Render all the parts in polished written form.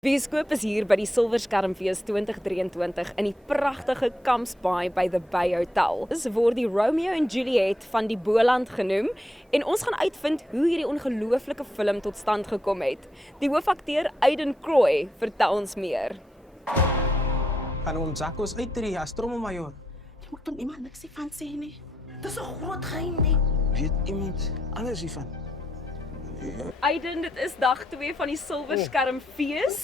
Bioskoop is hier by die Silverskermfees 2023 in die pragtige Camps Bay by the Bay Hotel. Dis word die Romeo en Juliet van die Boland genoem en ons gaan uitvind hoe hierdie ongelooflike film tot stand gekom het. Die hoofakteur Aidan Croy vertel ons meer. Gaan oom Jacques uittreë as trommelmajoor. Jy moet dan iemand niks hiervan sê nie. Dis 'n groot geheim nie. Weet iemand anders hiervan? Aidan, dit is dag 2 van die Silverskermfees.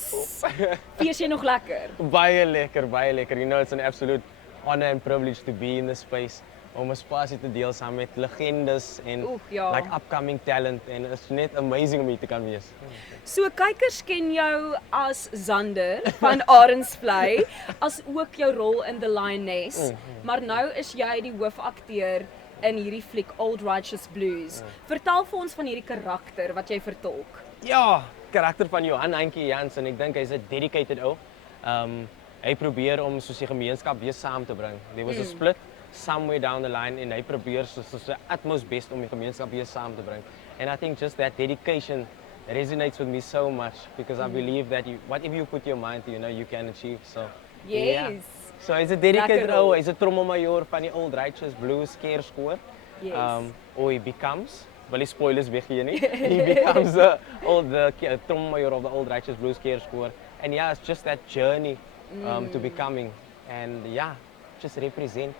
Fees jy nog lekker? Baie lekker. You know, it's an absolute honor and privilege to be in this space. Om 'n spasie te deel saam met legendes en Ja. like upcoming talent en it's net amazing om hier te kan wees. So kykers ken jou as Zander van Arendsvlei, as ook jou rol in The Lioness, maar nou is jy die hoofakteur in hierdie fliek Old Righteous Blues. Vertel vir ons van hierdie karakter wat jy vertolk. Ja, karakter van Johan Antjie Jansen, ek dink hy's 'n dedicated ou. Hy probeer om soos die gemeenskap weer saam te bring. There was a split somewhere down the line en hy probeer soos sy utmost best om die gemeenskap weer saam te bring. And I think just that dedication resonates with me so much because I believe that whatever you put your mind to, you know, you can achieve. So Yes. yeah. So hy's 'n dedicated Lekker rol. ou, hy's 'n trommelmajoor van die Old Righteous Blues keerskoor. Yes. He becomes, wil die spoilers weggee nie. He becomes the trommelmajoor of the Old Righteous Blues keerskoor. And yeah, it's just that journey to becoming. And yeah, just represent.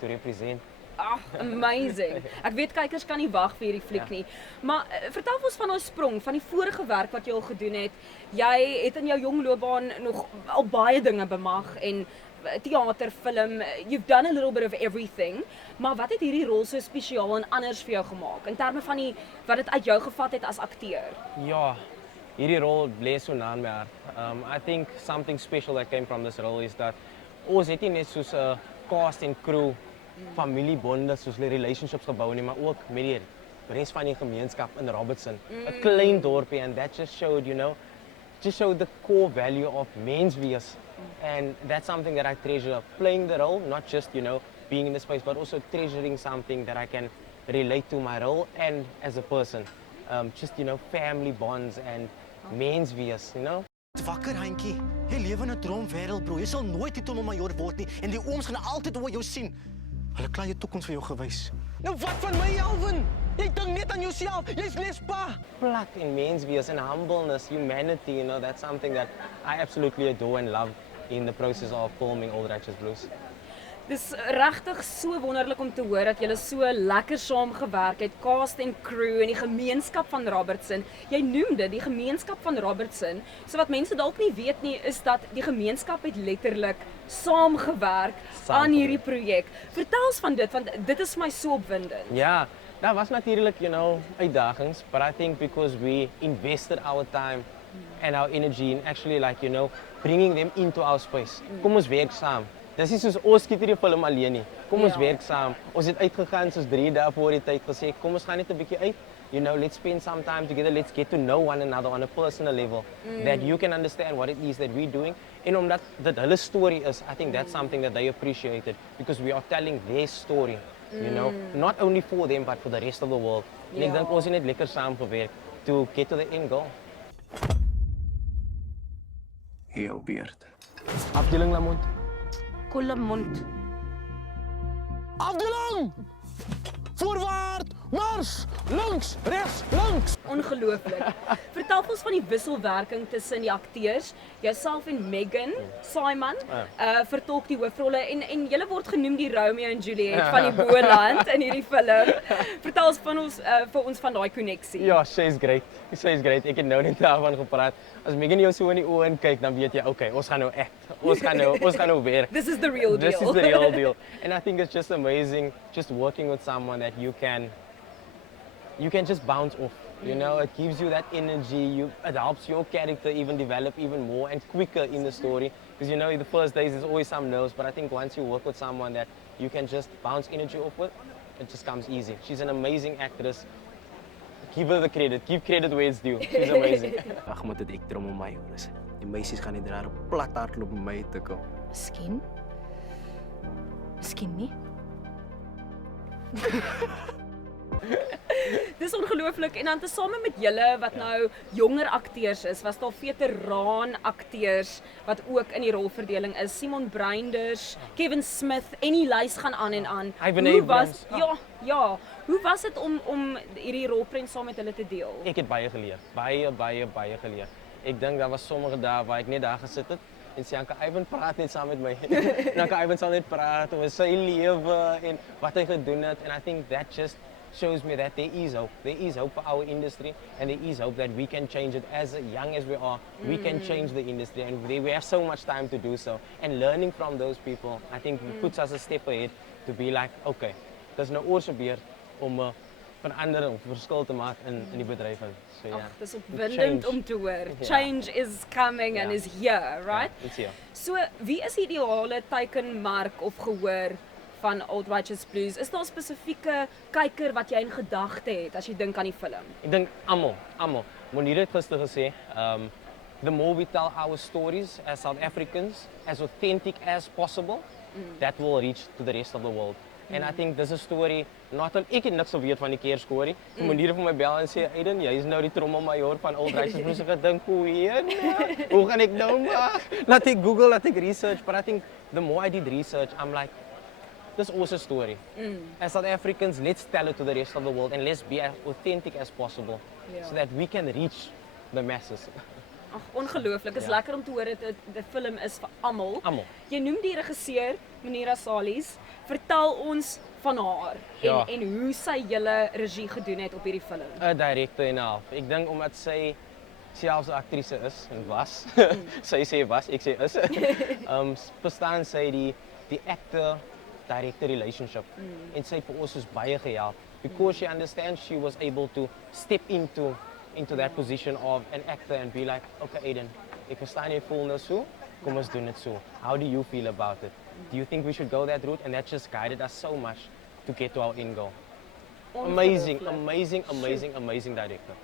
Ag, amazing. Ek weet kykers kan nie wag vir hierdie fliek nie. Maar vertel ons van daai sprong, van die vorige werk wat jy al gedoen het. Jy het in jou jong loopbaan nog al baie dinge bemag en theater, film, you've done a little bit of everything. Maar wat het hierdie rol so spesiaal en anders vir jou gemaak in terme van wat dit uit jou gevat het as akteur? Ja, hierdie rol bly so na in my hart. I think something special that came from this role is that ons het nie net soos 'n cast en crew familiebonde soos die relationships gebou nie, maar ook met die res van die gemeenskap in Robertson, 'n klein dorpie, and that just showed, you know, the core value of mens wees. And that's something that I treasure, playing the role, not just, you know, being in the space, but also treasuring something that I can relate to my role and as a person. Just, you know, family bonds and mens wees, you know. Wakker, Hantjie. Jy lewe in 'n droomwêreld, bro. Jy sal nooit die trommelmajoor word nie en die ooms gaan altyd oor jou sien. Hulle klaar jou toekoms vir jou gewys. Nou wat van my, Alvin? Jy dink net aan jouself. Jy's net pa. Plak in mens wees and humbleness, humanity, you know, that's something that I absolutely adore and love in the process of filming Old Righteous Blues. Dis regtig so wonderlik om te hoor dat julle so lekker saam gewerk het, cast en crew en die gemeenskap van Robertson. Jy noem dit die gemeenskap van Robertson. So wat mense dalk nie weet nie is dat die gemeenskap het letterlik saamgewerk aan hierdie projek. Vertel ons van dit want dit is vir my so opwindend. Ja, dat was natuurlijk, you know, uitdagings, but I think because we invested our time and our energy in actually like, you know, bringing them into our space. Kom ons werk saam. Dis nie soos ons skiet hierdie film alleen nie. Kom ons werk saam. Ons het uitgegaan soos 3 dae voor die tyd gesê, kom ons gaan net 'n bietjie uit. You know, let's spend some time together. Let's get to know one another on a personal level. That you can understand what it is that we're doing. En omdat dit hulle story is, I think that's something that they appreciated because we are telling their story. You know, not only for them but for the rest of the world. En ek dink ons het net lekker saam gewerk to get to the end goal. Jou beurt. Afdeling Lamont. Kolle mond. Afdeling! Voorwaarts, mars, links, regs, links. Ongelooflik. Vertel ons van die wisselwerking tussen die akteurs, jouself en Megan Simon, vertolk die hoofrolle en julle word genoem die Romeo en Juliet van die Boland in hierdie film. Vertel ons van vir ons van daai koneksie. Ja, she's great. Ek het nou net daarvan gepraat. As Megan jou so in die oë kyk, dan weet jy, okay, ons gaan nou act. Ons gaan nou werk. This is the real deal. This is the real deal. And I think it's just amazing just working with someone that you can just bounce off. You know, it gives you that energy. It helps your character even develop even more and quicker in the story. Because you know, in the first days there's always some nerves, but I think once you work with someone that you can just bounce energy off with, it just comes easy. She's an amazing actress. Give her the credit. Give credit where it's due. She's amazing. Ag, moet dit ek trommelmajoor is. Die meisies gaan nie daar op plat hardloop met my te kom. Miskien nie. Dis ongelooflik en dan tesame met julle wat nou jonger akteurs is, was daar veteraan akteurs wat ook in die rolverdeling is. Simon Breinders, Kevin Smith en die lys gaan aan en aan. Ivan Hoe was Abrams. ja, hoe was dit om hierdie rolprent saam met hulle te deel? Ek het baie geleer. Baie geleer. Ek dink daar was sommige dae waar ek net daar gesit het en sê Anke Ivan praat net saam met my. En Anke Ivan sal net praat oor sy lewe en wat hy gedoen het and I think that just shows me that there is hope. There is hope for our industry and there is hope that we can change it as young as we are. We can change the industry and we have so much time to do so. And learning from those people, I think puts us a step ahead to be like, okay, dis nou ons beurt om 'n verandering of verskil te maak in die bedryf. So ja. Dis opwindend om te hoor. Change is coming and is here, right? Ja, it's here. So, wie is die ideale teikenmark of gehoor van Old Righteous Blues? Is daar 'n spesifieke kyker wat jy in gedagte het as jy dink aan die film? Ek dink almal. Monique het gister gesê, the more we tell our stories as South Africans, as authentic as possible, that will reach to the rest of the world. And I think dis 'n story, ek het niks geweet van die keerstorie. Monique vir my bel en sê, Aiden, jy is nou die trommelmajoor van Old Righteous Blues. Ek gedink, hoe gaan ek nou maar? Laat ek Google, laat ek research, but I think the more I did research, I'm like, this is also a story. As South Africans, let's tell it to the rest of the world and let's be as authentic as possible so that we can reach the masses. Ag, ongelooflik. Is lekker om te hoor dat die film is vir almal. Almal. Jy noem die regisseur, Munira Salis. Vertel ons van haar en hoe sy julle regie gedoen het op hierdie film. 'n Director en 'n half. Ek dink omdat sy selfs 'n aktrise is en was. Sy sê was, ek sê is. Verstaan sy die actor-director relationship. En sy vir ons is baie gehelp because she understands she was able to step into that position of an actor and be like, okay Aiden, ek verstaan jy voel nou so, kom ons doen dit so. How do you feel about it? Do you think we should go that route? And that just guided us so much to get to our end goal. Amazing director.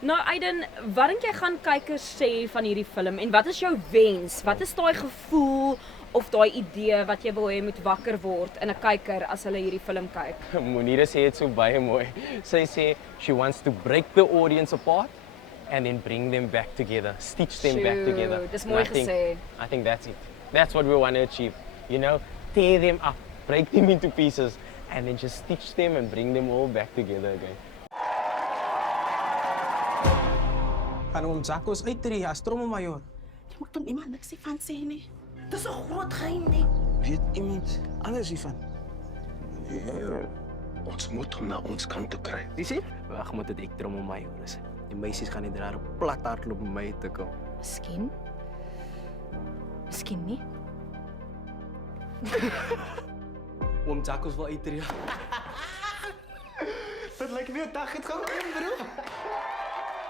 Nou Aiden, wat dink jy gaan kykers sê van hierdie film en wat is jou wens? Wat is daai gevoel of daai idee wat jy wil hê moet wakker word in 'n kyker as hulle hierdie film kyk? Monique sê dit so baie mooi. Sy sê she wants to break the audience apart and then bring them back together, stitch them back together. Dis mooi gesê. I think that's it. That's what we want to achieve. You know, tear them up, break them into pieces and then just stitch them and bring them all back together again. Gaan oom Jacques uittreë as trommelmajoor. Jy moet van iemand niks hiervan sê nie. Dis 'n groot geheim nie. Weet iemand anders hiervan? Ons moet hom na ons kant toe kry. Dis dit? Wag, moet dit ek trommelmajoor is. Die meisies gaan nie daar op plat hardloop met my te kom. Miskien nie. Oom Jacques wil uittreë. Dit lyk nie 'n dag het gaan kom, bro.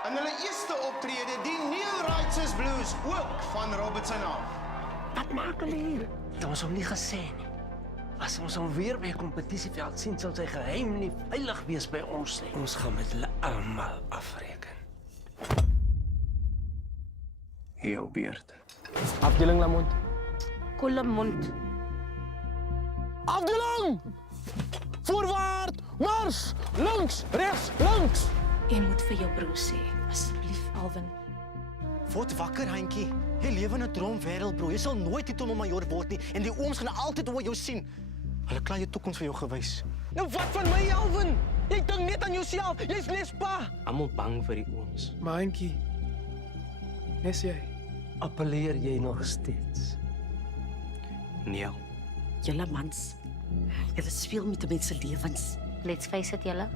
En hulle eerste optrede, die New Righteous Blues, ook van Robertson af. Wat maak hulle hier? Het ons hom nie gesê nie. As ons hom weer by 'n kompetisieveld sien, sal sy geheim nie veilig wees by ons nie. Ons gaan met hulle almal afreken. Jou beurt. Afdeling Lamont. Kollemond. Afdeling! Voorwaarts, mars, links, rechts, links. Jy moet vir jou broer sê, asseblief Alvin. Word wakker, Hentjie. Jy lewe in 'n droomwêreld, bro. Jy sal nooit die trommelmajoor word nie en die ooms gaan altyd oor jou sien. Hulle klaar jou toekoms vir jou gewys. Nou wat van my, Alvin? Jy dink net aan jouself. Jy's net pa. Almal bang vir die ooms. Maantjie. Nes jy? Appeleer jy nog steeds? Nee. Julle mans. Julle speel met die mense lewens. Let's face it julle,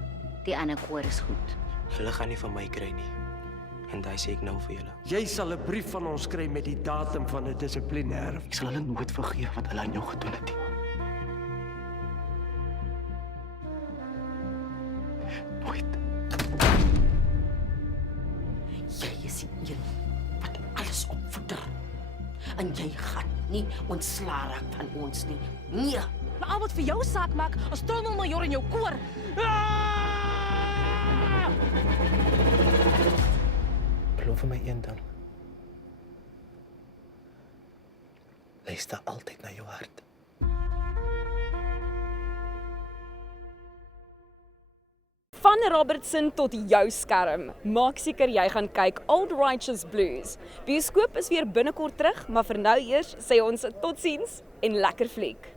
die ander koor is goed. Hulle gaan nie van my kry nie. En daai sê ek nou vir julle. Jy sal 'n brief van ons kry met die datum van 'n dissiplinêre. Ek sal hulle nooit vergeef wat hulle aan jou gedoen het nie. Nooit. Jy is die een wat alles opvoeder. En jy gaan nie ontslaa raak van ons nie. Nee. Maar al wat vir jou saak maak, as trommelmajoor in jou koor. Beloof vir my een ding. Luister altyd na jou hart. Van Robertson tot jou skerm. Maak seker jy gaan kyk Old Righteous Blues. Bioskoop is weer binnekort terug, maar vir nou eers sê ons totsiens en lekker fliek.